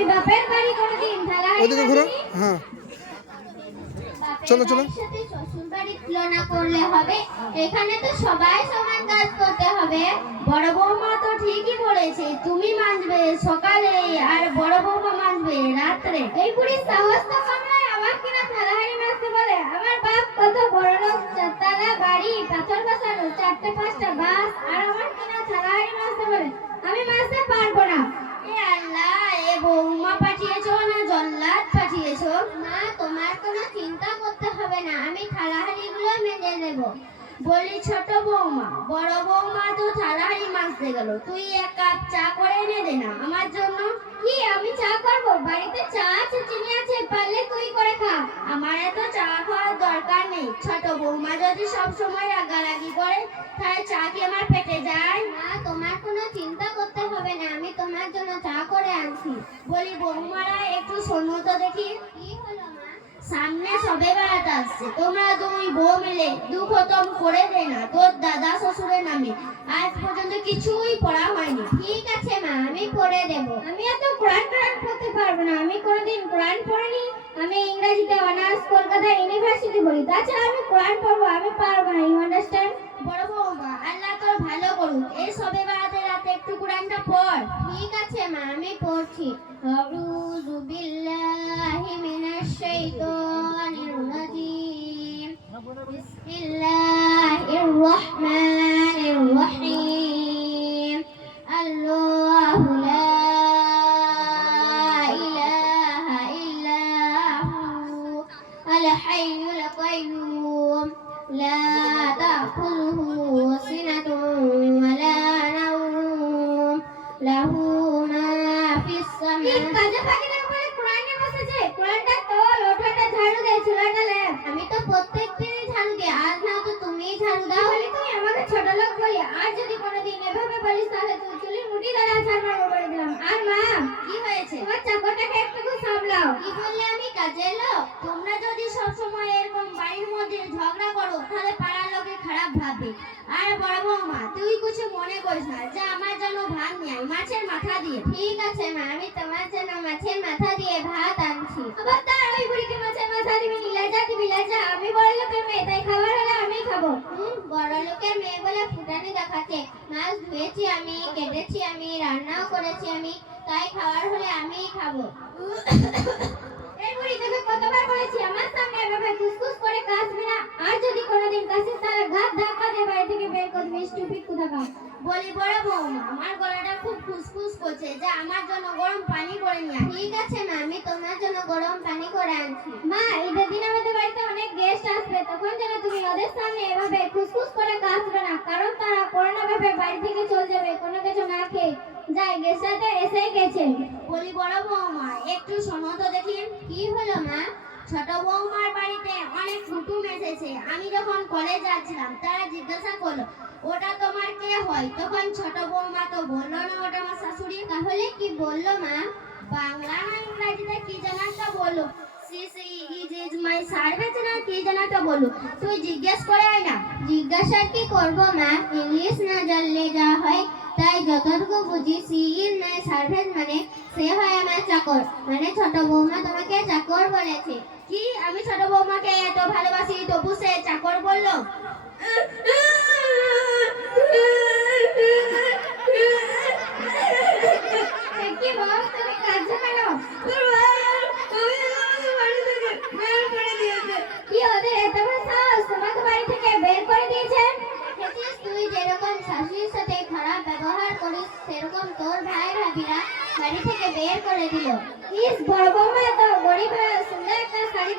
আমি বাপের বাড়ি কোনোদিন ওদিকে ঘুরো। হ্যাঁ চলো চলো। সাথে শ্বশুর বাড়ি তুলনা করলে হবে? এখানে তো সবাই সমান কাজ করতে হবে। বড় বৌমা তো ঠিকই বলেছে, তুমি মানবে সকালে আর বড় বৌমা মানবে রাত্রে। এই বুড়ি সাহস তো কম নয়, আমার কিনা থালাহাড়ি মাজতে বলে। আমার বাপ কত বড় লোক, চারতলা বাড়ি, পাথর বসানো, 4-5টা বাস, আর আমার কিনা থালাহাড়ি মাজতে বলে। আমি মাজতে পারবো না। এ আল্লাহ, এ বৌমা পাঠিয়েছো না জল্লাদ পাঠিয়েছো? মা, তোমার কোনো চিন্তা করতে হবে না, আমি থালাহাড়িগুলো মেজে নেব। বলি ছোট বৌমা, বড় বৌমা তো থালাহাড়ি মাজতে গেল, তুই 1 কাপ চা করে এনে দে না আমার জন্য। কি আমি চা করব? বাড়িতে চা আছে, চিনি আছে, পারলে তুই করে খা। আমার এত চা খাওয়ার দরকার নেই। ছোট বৌমা যদি সব সময় রাগারাগি করে তাহলে চা কি আমার পেটে যায়? না, তোমার কোনো চিন্তা করতে হবে না, আমি তোমার জন্য চা করে আনছি। বলি বৌমারা একটু শোনো তো দেখি। কি হলো মা? সামনে সবে বেড়াত আসছে, তোমরা 2 বউ মিলে 2 খতম করে দে না তোর দাদা শ্বশুরের নামে। আজ পর্যন্ত কিছুই পড়া হয়নি। ঠিক আছে মা, আমি পড়ে দেব। আমি এত কোরআন পড়তে পারবো না, আমি কোনোদিন কোরআন পড়িনি। আমি ইংরেজিতে অনার্স কলকাতা ইউনিভার্সিটি পড়ি, তাছাড়া আমি কোরআন পড়বো আমি পারবো না। You understand? বড় বৌমা, আল্লাহ তোর ভালো করুক, এই সবে বেড়াতে রাতে একটু কোরআনটা পড়। ঠিক আছে মা, আমি পড়ছি। আউযু বিল্লাহি মিনাশ শাইতানির রাজীম। বিসমিল্লাহির রহমানির রহিম। আল্লাহু লা ইলাহা ইল্লা হু আল হাইয়ুল কাইয়্যুম লা তাখুযুহু সিনাতুন ওয়া লা নাওম লাহু মা ফিস সামাওয়াতি। কাজে ফাঁকি না বলে কোরআনে বসেছে। কোরআনটা তোল, ওঠাটা ঝাড়ু দে, চুলাটা লেপ। আমি তো প্রত্যেকদিনই ঝাড়ু দিই, আজ না তো তুমিই ঝাড়ু দাও। বলি তুমি আমাকে ছোট লোক বলি, আর যদি কোনোদিন এভাবে বলিস তাহলে তুই চুলের মুঠি ধরে আছাড় মারবো বলে দিলাম। আর মা, কি হয়েছে? তোমার চাকরটাকে একটু সামলাও। কি বললে আমি কাজের লোক? তোমরা যদি সব সময় এরকম বাড়ির মধ্যে ঝগড়া করো তাহলে পাড়ার লোকে খারাপ ভাববে। আর বড় বৌমা, তুই কিছু মনে করিস না, যা আমার জন্য ভাত নিয়ে আয়, মাছের মাথা দিয়ে। ঠিক আছে মা, আমি তোমার জন্য মাছের মাথা দিয়ে ভাত আনছি। আবার তার ওই বুড়িকে মাছের মাথা দিবি, লজ্জা দিবি লজ্জা? আমি বড় লোকের মেয়ে, তাই খাবার হলে আমিই খাবো। বড় লোকের মেয়ে বলে ফুটানি দেখাচ্ছে। মাছ ধুয়েছি আমি, কেটেছি আমি, রান্নাও করেছি আমি, তাই খাবার হলে আমিই খাবো। এই বুড়ি, তোকে কতবার বলেছি আমার সামনে এভাবে কুসকুস করে কাশবি না। আর যদি কোনোদিন কাশিস তাহলে ঘাত ধাক্কা দিয়ে বাড়ি থেকে বের করে দিবি, স্টুপিড কোথাকার। বলি বড় বৌমা, আমার গলাটা খুব ফুসফুস করছে, যা আমার জন্য গরম পানি করে নিয়ে আয়। ঠিক আছে মা, আমি তোমার জন্য গরম পানি করে আনছি। মা, ঈদের দিন আমাদের বাড়িতে অনেক গেস্ট আসবে, তখন যেন তুমি ওদের সামনে এভাবে ফুসফুস করে কাশবে না, কারণ তারা করোনা ভেবে বাড়ি থেকে চলে যাবে কোনো কিছু না খেয়ে। যাই, গেস্টটা এসেই গেছে। বলি বড় বৌমা, একটু শোনো তো দেখি। কি হলো মা? ছোট বৌমার বাড়িতে অনেক কুটুম এসেছে। আমি যখন কলেজ যাচ্ছিলাম তারা জিজ্ঞাসা করলো ওটা তোমার কে হয়? তখন ছোট বৌমা তো বললো না ওটা আমার শাশুড়ি। তাহলে কি বললো মা? বাংলা না ইংরেজিতে কি যেন একটা বললো, মাই সার্ভেন্ট না কি যেন একটা বললো। তুই জিজ্ঞেস করে আয় না। জিজ্ঞাসা কি করবো মা, ইংলিশ না জানলে যা হয়। তাই যতটুকু বুঝি, সি ইজ মাই সার্ভেন্ট মানে সে হয় আমার চাকর। মানে ছোট বৌমা তোমাকে চাকর বলেছে। কি, আমি ছোট বৌমাকে এত ভালোবাসি তবু সে চাকর বললো? কি বল, তুমি কাঁদছো কেন? কি ওদের এত বড় সাহস, তোমাকে বাড়ি থেকে বের করে দিয়েছে? দেখেছিস, তুই যেরকম শাশুড়ির সাথে খারাপ ব্যবহার করিস সেরকম তোর ভাই ভাবিরা বাড়ি থেকে বের করে দিল। ইস, বড় বৌমা তো গরিব হয়ে সুন্দর একটা শাড়ি